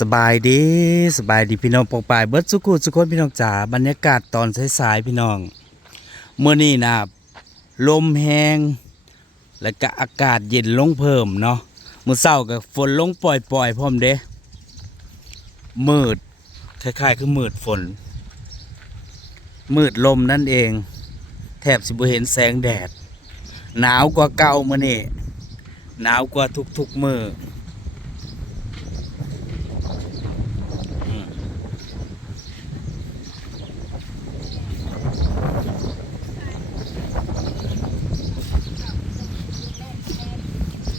สบายดีสบายดีพี่น้องปองปายเบิดสุกุสุคนพี่น้องจ๋าบรรยากาศตอนสายๆพี่น้องเมื่อนี้นะลมแห้งและก็อากาศเย็นลงเพิ่มเนาะมื้อเช้าก็ฝนลงปล่อยๆพร้อมเด้มืดคล้ายๆคือมืดฝน มืดลมนั่นเอง แทบสิบเห็นแสงแดด หนาวกว่าเก่ามื้อนี้หนาวกว่าทุกๆมือ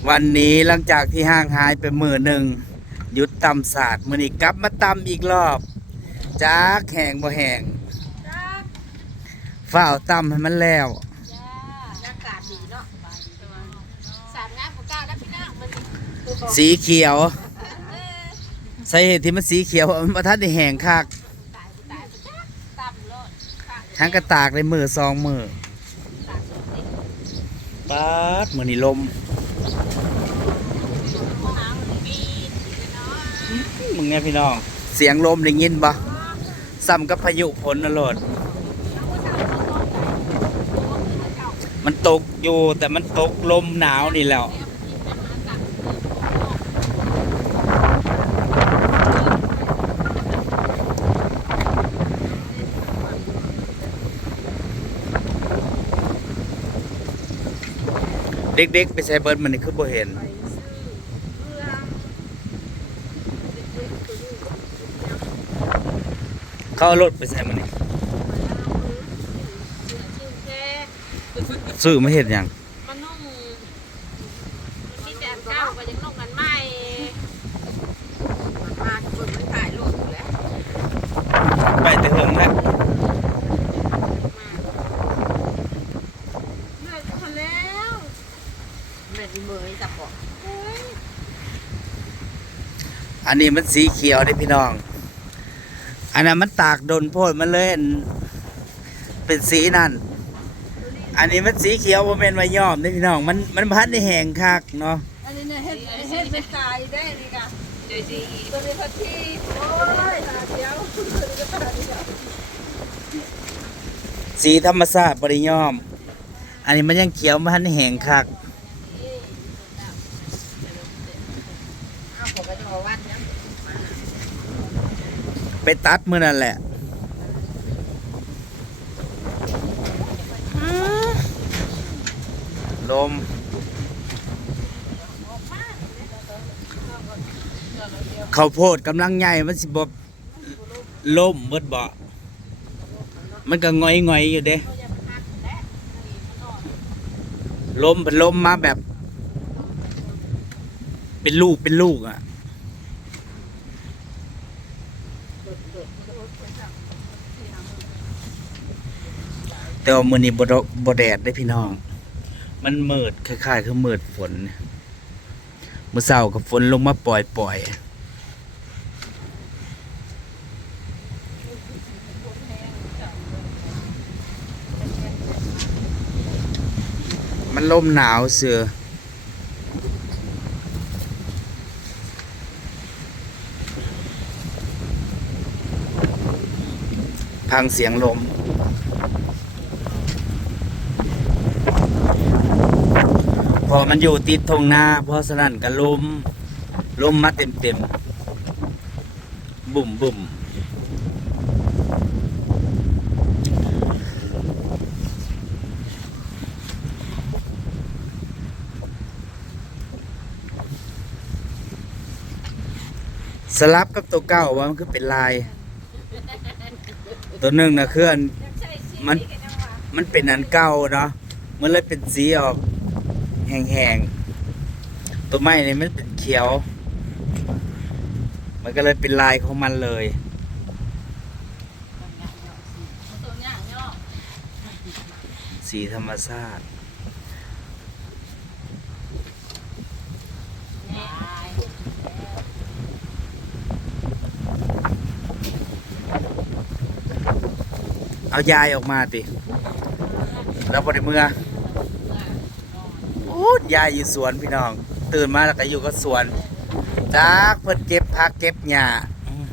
วันนี้หลังจากที่ห่างหายไปมือหนึ่งหยุดตำศาสตร์มือนี้กลับมาตำอีกรอบจากแหงบ่แหงฝ้าวตำให้มันแล้ว อากาศดีเนาะสามงานของกาแล้วพี่น้องมันสีเขียวสาเหตุที่มันสีเขียวเพราะมันบ่ทันแห้งคักตายตายจ้าต่ำโลดทั้งกระตากในมือสองมือปาดมือนี้ลม หามันปีนเนาะ มึงไงพี่น้อง เสียงลมได้ยินบ่ซ้ำกับพายุฝนน่ะโลดมันตกอยู่แต่มันตกลมหนาวนี่แหล้วเด็กๆ ไปใช้เบิร์ดมันนี่คือบ่เห็น เขาเอารถไปใส่มันนี่ชื่อแค่ซื้อมาเห็นยังมันนุ่มมีแต่เก้าก็ยังนุ่มกันใหม่มาคนมันถ่ายรูปอยู่แล้วไปแต่เฮิงแล้วเลือกคนแล้วแม่ดิเมยจับบอกอันนี้มันสีเขียวเด้พี่น้อง อันนั้นมันตากโดนโพดมันเลยอันเป็นสีนั่น อันนี้มันสีเขียวบ่แม่นว่ายอมเด้พี่น้อง มันมันพันได้แห้งคักเนาะ อันนี้เนี่ยเฮ็ดเฮ็ดเป็นกายได้นี่กะเดี๋ยวสิตัวนี้พัดที่โอ้ยตาเดียวตัวนี้ก็ตาเดียวสีธรรมชาติบ่ได้ยอม อันนี้มันยังเขียวมันพันได้แห้งคัก อ้าวผมก็จะมาวัดนะ ไปตัดมื้อนั่นแหละลมข้าวโพดกำลังใหญ่มันสิบบล่มเบิดบ่มันก็งอยงอยๆอยู่เด้ลมเป็นลมมาแบบ เป็นลูกเป็นลูกอะ แต่ว่ามื้อนี้บ่ดอกบ่แดดได้พี่น้อง มันมืดคล้ายๆ คือมืดฝนมื้อเช้าก็ฝนลงมาปล่อยๆมันลมหนาวเสือพังเสียงลม อมันอยู่ติดทงหน้าเพราะฉะนั้นก็ลมลมมาเต็มเต็มๆบุ่มบุ่มสลับกับตัวเก่าว่ามันคือเป็นลาย ตัวหนึ่งนะเคลื่อนมันมันเป็นอันเก่าเนาะมันเลยเป็นสีออก แห้งๆตัวไม้นี่มันเป็นเขียว มันก็เลยเป็นลายของมันเลยสีธรรมชาติเอายายออกมาติแล้วพอได้เมื่อ โอ้ยายอยู่สวนพี่น้อง ตื่นมาแล้วก็อยู่ก็สวนจากเพิ่นเก็บผักเก็บหญ้าอืม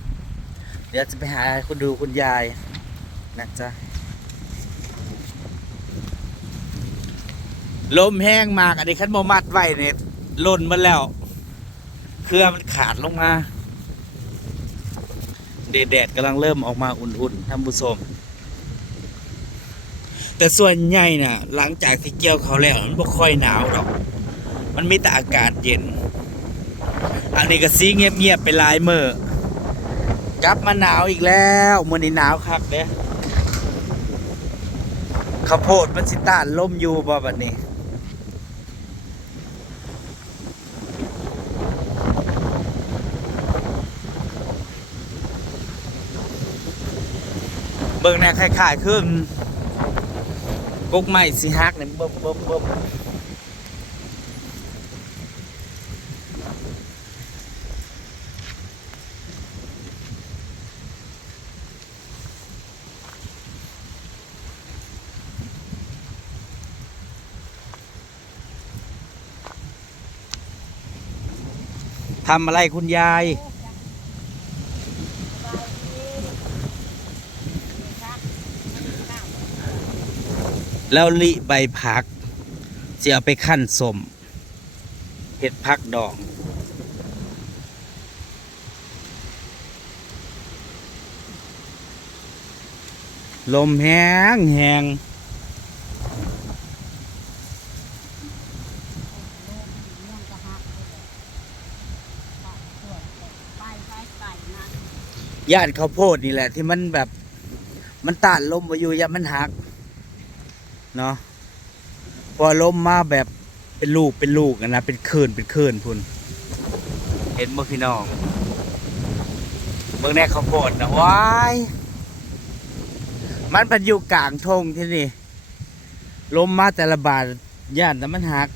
เดี๋ยวจะไปหาคุณดูคุณยายนะจ๊ะลมแห้งมาก อันนี้คันโมมัดไว้เนี่ยล่นมาแล้ว เครือมันขาดลงมาแดดๆกำลังเริ่มออกมาอุ่นๆท่านผู้ชม แต่ส่วนใหญ่น่ะ หลังจากที่เกี่ยวเขาแล้ว มันบ่ค่อยหนาวดอก มันมีแต่อากาศเย็น อันนี้ก็ซีเงียบๆไปหลายเมือกลับมาหนาวอีกแล้วมื้อนี้หนาวคักเด้ข้าวโพดมันสิต้านลมอยู่บ่บัดนี้เบิ่งแน่คล้ายๆคือ กุ๊กไม้สิฮักเนี่เบิ่มเบิ่มเบิ่มทำอะไรคุณยาย แล้วลิใบผักจะเอาไปขั้นสมเห็ดพักดองลมแห้งแห้งไปไปไปนะย่านข้าวโพดนี่แหละ ที่มันแบบ มันต้านลมมาอยู่ยามันหัก เนาะพอลมมาแบบเป็นลูกเป็นลูกอะนะเป็นคืนเป็นคืนพุ่นเห็นบ่พี่น้องเบิ่งแน่เขาโกรธนะว้ายมันเป็นอยู่กลางทงที่นี่ลมมาแต่ละบาทย่านแต่มันหัก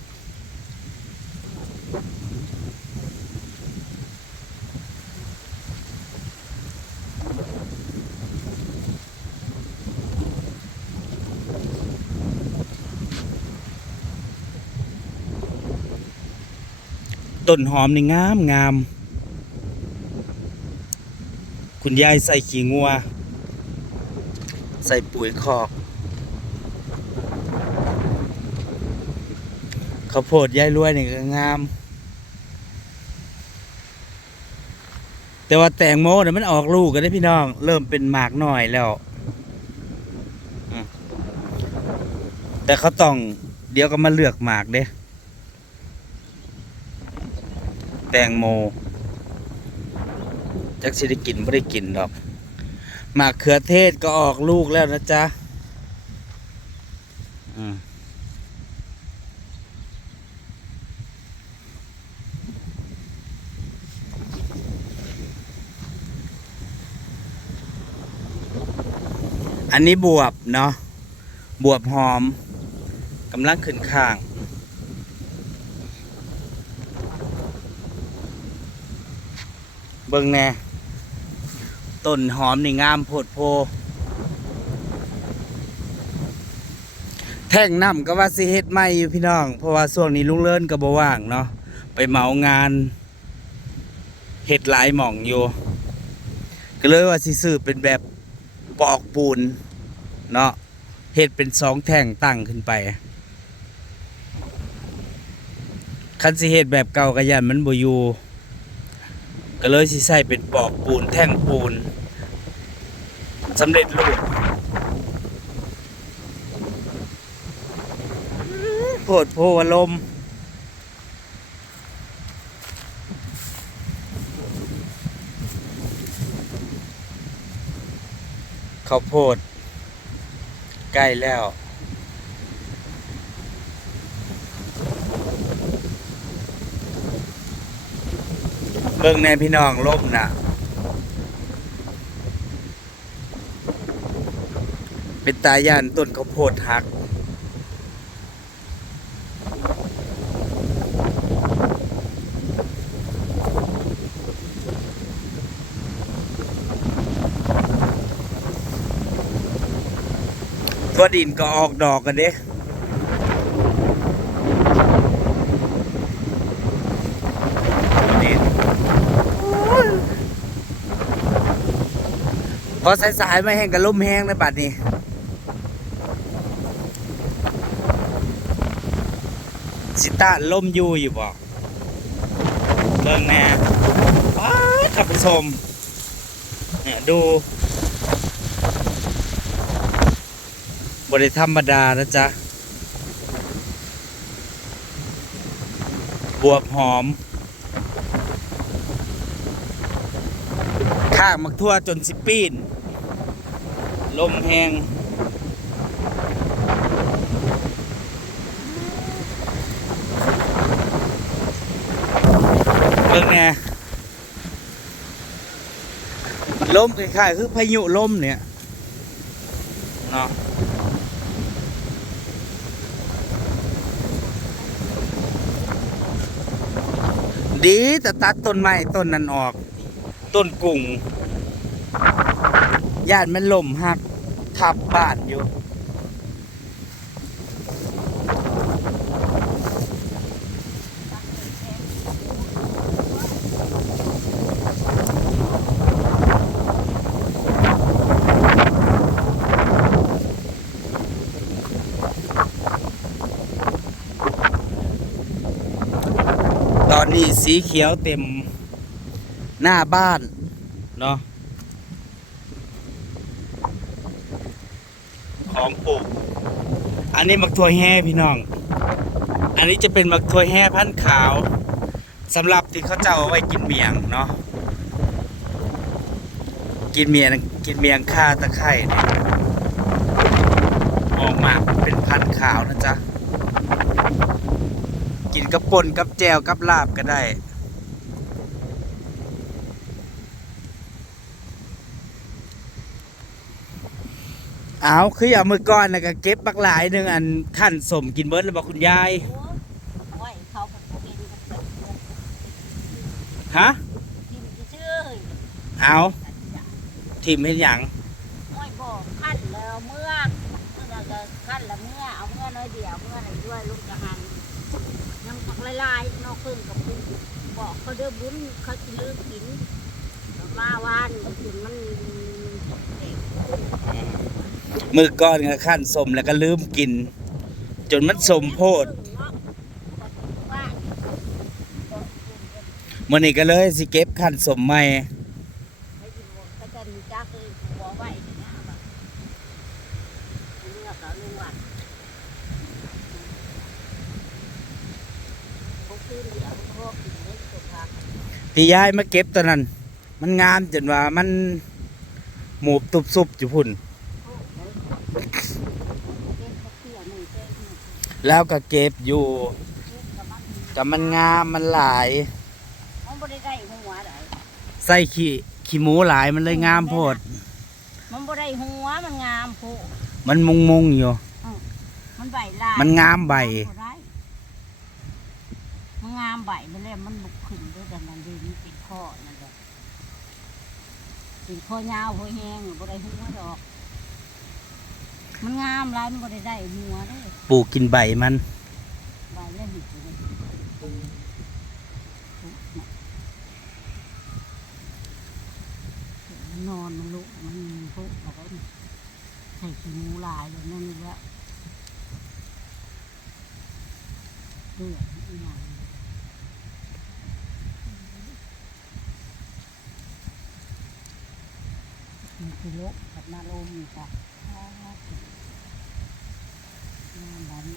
ต้นหอมนี่งามงาม คุณยายใส่ขี้งัว ใส่ปุ๋ยคอกข้าวโพดยายรวยนี่ก็งาม แต่ว่าแตงโมเนี่ยมันออกลูกกันได้พี่น้อง เริ่มเป็นหมากหน่อยแล้ว แต่เขาต้องเดี๋ยวก็มาเลือกหมากเด้ แตงโมจักสิได้กินไม่ได้กินดอกหมากเขือเทศก็ออกลูกแล้วนะจ๊ะอันนี้บวบเนาะบวบหอมกำลังขึ้นข้าง เบิ่งแน่ต้นหอมนี่งามโพดโพ แท่งน้ำก็ว่าสิเฮ็ดไม่อยู่พี่น้อง เพราะว่าช่วงนี้ลุงเลินก็บ่ว่างเนาะไปเหมางานเฮ็ดหลายหม่องอยู่ ก็เลยว่าสิซื้อเป็นแบบปอกปูนเนาะเฮ็ดเป็นสองแท่งตั้งขึ้นไปคันสิเฮ็ดแบบเก่าก็ยันมันบ่อยู่ ก็เลยสิใส่เป็นปอกปูนแท่งปูนสำเร็จรูปโพดโพวลมข้าวโพดใกล้แล้ว เบิ่งในพี่น้องล่มนะเป็นตาย่านต้นข้าวโพดหัก ตัวดินก็ออกดอกกันเด้ตัวดิน อสายๆมาแห้งกับลมแห้งในบัดนี้สิตาลมอยู่อยู่บ่เบิ่งแน่อ้าท่านผู้ชมเนี่ยดูบริธรรมดานะจ๊ะ บวบหอม ข้างมักทั่วจนสิปีน ลมแหงเบิ่งแน่ลมคล้ายๆคือพายุลมเนี่ยเนาะดีแต่ตัดต้นไม้ต้นนั้นออก ต้นกุ่งญาติมันล่มหัก ทับบ้านอยู่ตอนนี้สีเขียวเต็มหน้าบ้านเนาะ ของปลูก อันนี้มักถั่วแห่พี่น้อง อันนี้จะเป็นมักถั่วแห่พันขาวสำหรับที่เขาเจ้าเอาไว้กินเมียงเนาะ กินเมียงกินเมียงข่าตะไคร่เนี่ยออกมาเป็นพันขาวนะจ๊ะ กินกับป่นกับแจวกับลาบก็ได้ เอาคือเอามือก้อนนะก็เก็บบักหลายหนึ่งอันขั้นสมกินเบิร์ดแล้วบอกคุณยายโอ้ยเขาก็กินกันฮะกินชื่อเอาทิมเห็นหยังโอ้ยบอกขั้นแล้วเมื่อเมื่อก็ขั้นแล้วเมื่อเอาเมื่อน้อยเดียวเมื่อไหนด้วยลูกจะหันยังปักลายๆนอกขึ้นกับคุณบอกเขาเด้อบุญเขาจะลืมกินมาวานกินมันเด็ก มือก้อนก็ขั้นสมแล้วก็ลืมกิน จนมันสมโพดมื่อนี้ก็เลยสิเก็บขั้นสมใหม่ที่ย้ายมาเก็บตอนนั้น มันงามจนว่ามันหมูบตุบซุบอยู่พุ่น แล้วก็เก็บอยู่แต่มันงามมันหลายมันบ่ได้ได้หัวได้ใส่ขี้ขี้หมูหลายมันเลยงามโพด มันบ่ได้หัวมันงามโพมันมุงมุงๆอยู่ มันใบลายมันงามใบบ่ได้มันงามใบมันเลยมันบุกขึ้นด้วยแต่มันดีมันติดคอนั่นแหละติดคอยาวหัวแห้งบ่ได้หัวดอก มันงามหลายมันบ่ได้ได้หัวเด้ปลูกกินใบมัน ใบแล้วหิบเลยมันนอนมันลุกมันพุกเอาไว้นี่ใส่ขี้หมูลายเลยนั่นนี่แหละเลือดอีหยังมันคือโลกกับนาลมจ้ะ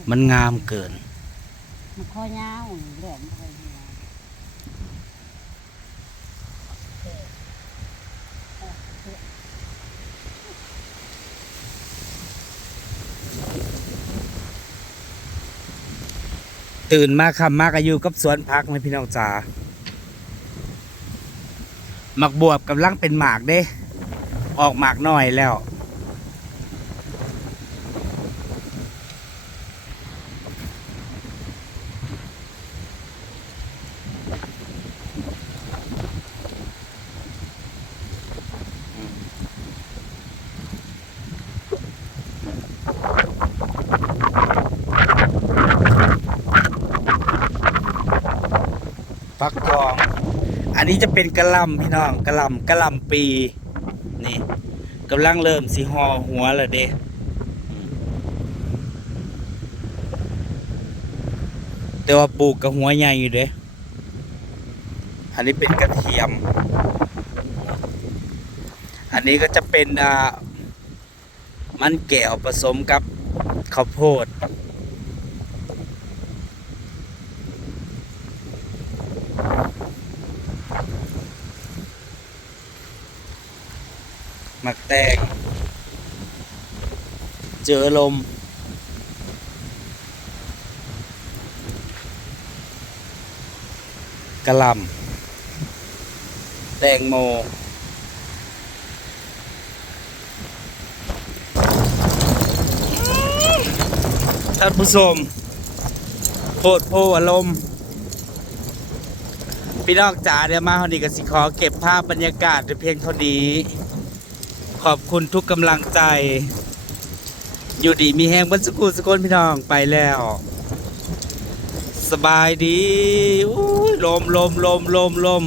มันงามเกิน มันข้อยาวแหลมอะไรเนี่ยตื่นมาคำมากอายุกับสวนพักไหมพี่น้องจ๋าหมักบวบกำลังเป็นหมากเด้ ออกหมากหน่อยแล้ว ฟักทอง อันนี้จะเป็นกระลำพี่น้องกระลำกระลำปีนี่กำลังเริ่มสิห่อหัวแล้วเด้แต่ว่าปลูกกับหัวใหญ่อยู่เด้อันนี้เป็นกระเทียม อันนี้ก็จะเป็นอ่ามันแก้วผสมกับข้าวโพด หมักแตงเจอลม กระลำ แตงโม ท่านผู้ชมโพดโพอารมณ์พี่น้องจ๋าเดี๋ยวมาคนนี้ก็สิขอเก็บภาพบรรยากาศเพียงเท่านี้ ขอบคุณทุกกำลังใจ อยู่ดีมีแหงบันสกุลสกลพี่น้องไปแล้ว สบายดีอ้ยลมลมลมลมลม